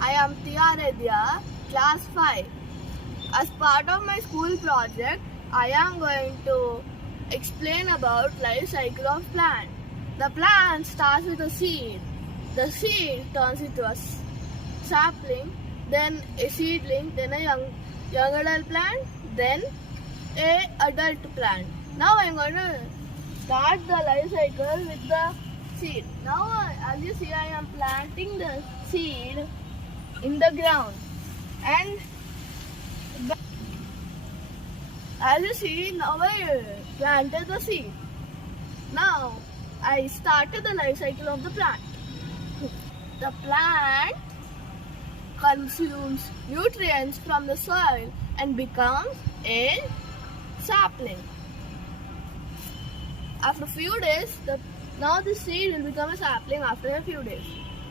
I am Tiaredya, class 5. As part of my school project, I am going to explain about life cycle of plant. The plant starts with a seed. The seed turns into a sapling, then a seedling, then a young adult plant, then a adult plant. Now I am going to start the life cycle with the seed. Now as you see, I am planting the seed in the ground, and as you see, now I planted the seed. Now I started the life cycle of the plant. The plant consumes nutrients from the soil and becomes a sapling. After a few days, now the seed will become a sapling after a few days.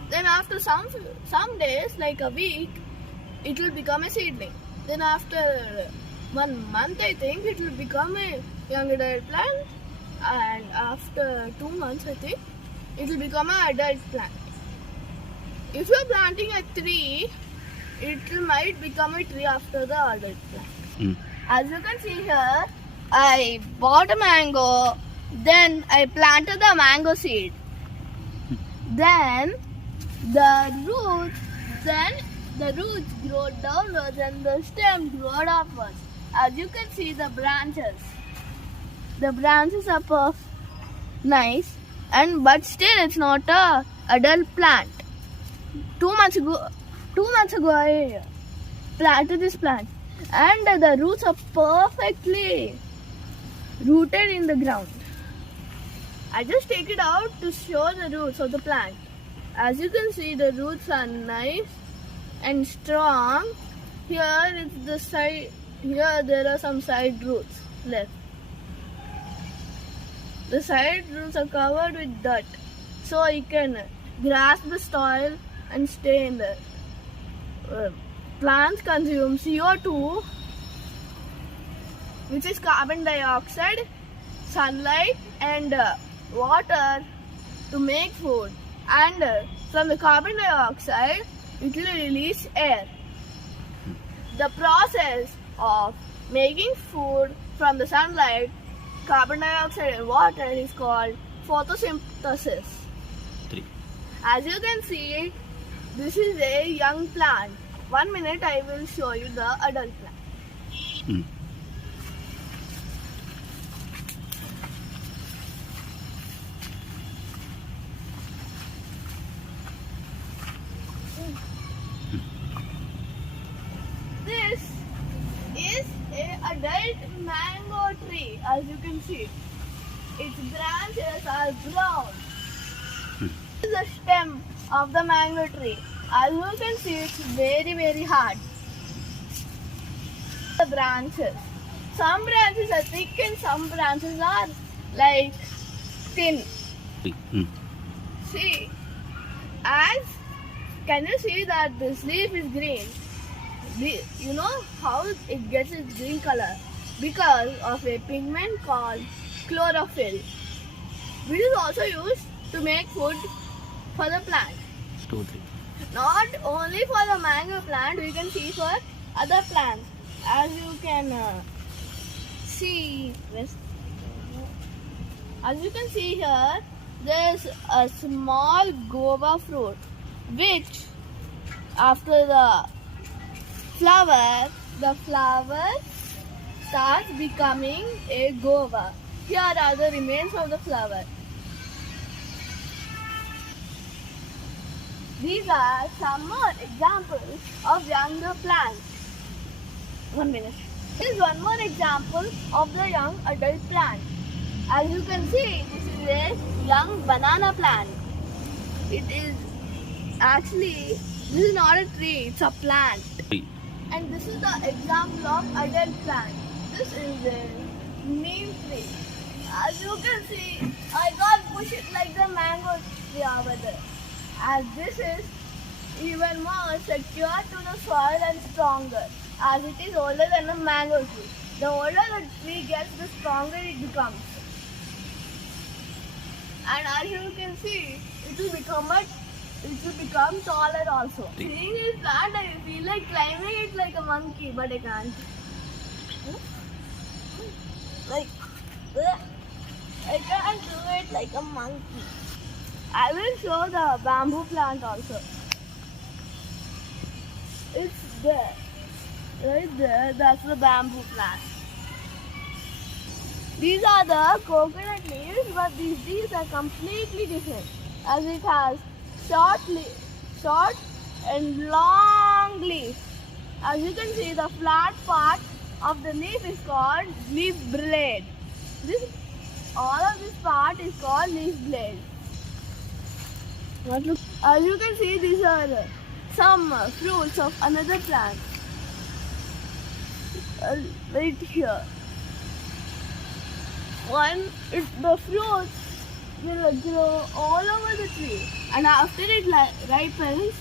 Then after some days, like a week, it will become a seedling. Then after 1 month, I think, it will become a young adult plant. And after 2 months, I think, it will become an adult plant. If you are planting a tree, it might become a tree after the adult plant. As you can see here, I bought a mango, then I planted the mango seed. Then the roots grow downwards and the stem grow upwards. As you can see, the branches are nice, but still it's not a adult plant. 2 months ago I planted this plant, and the roots are perfectly rooted in the ground. I just take it out to show the roots of the plant. As you can see, the roots are nice and strong. Here it's the side. Here there are some side roots left. The side roots are covered with dirt, so you can grasp the soil and stay in there. Plants consume CO2, which is carbon dioxide, sunlight, and water to make food. And from the carbon dioxide, it will release air. The process of making food from the sunlight, carbon dioxide, and water is called photosynthesis. 3. As you can see, this is a young plant. 1 minute, I will show you the adult plant. This is an adult mango tree, as you can see. Its branches are brown. This is the stem of the mango tree. As you can see, it's very hard. The branches. Some branches are thick and some branches are like thin. See, can you see that this leaf is green? You know how it gets its green color? Because of a pigment called chlorophyll, which is also used to make food for the plant. 2, 3. Not only for the mango plant, we can see for other plants. As you can see, here, there's a small guava fruit, which after the flower starts becoming a guava. Here are the remains of the flower. These are some more examples of younger plants. 1 minute. This is one more example of the young adult plant. As you can see, this is a young banana plant. This is not a tree, it's a plant. 3. And this is the example of adult plant. This is a neem tree. As you can see, I can't push it like the mango tree over there, as this is even more secure to the soil and stronger, as it is older than a mango tree. The older the tree gets, the stronger it becomes. And as you can see, it will become a it will become taller also. Seeing this plant, I feel like climbing it like a monkey, but I can't. Like, I can't do it like a monkey. I will show the bamboo plant also. It's there. Right there, that's the bamboo plant. These are the coconut leaves, but these leaves are completely different, as it has short and long leaves. As you can see, the flat part of the leaf is called leaf blade. All of this part is called leaf blade. As you can see, these are some fruits of another plant. Right here. The fruits will grow all over the tree, and after it ripens,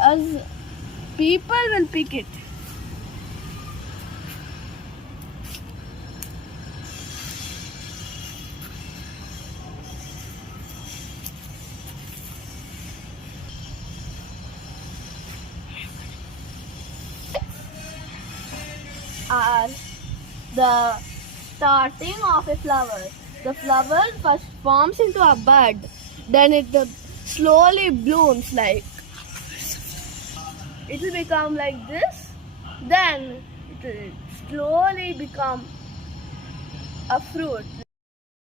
as people will pick it. Are the starting of a flower. The flower first forms into a bud, then it slowly blooms like. It will become like this, then it will slowly become a fruit.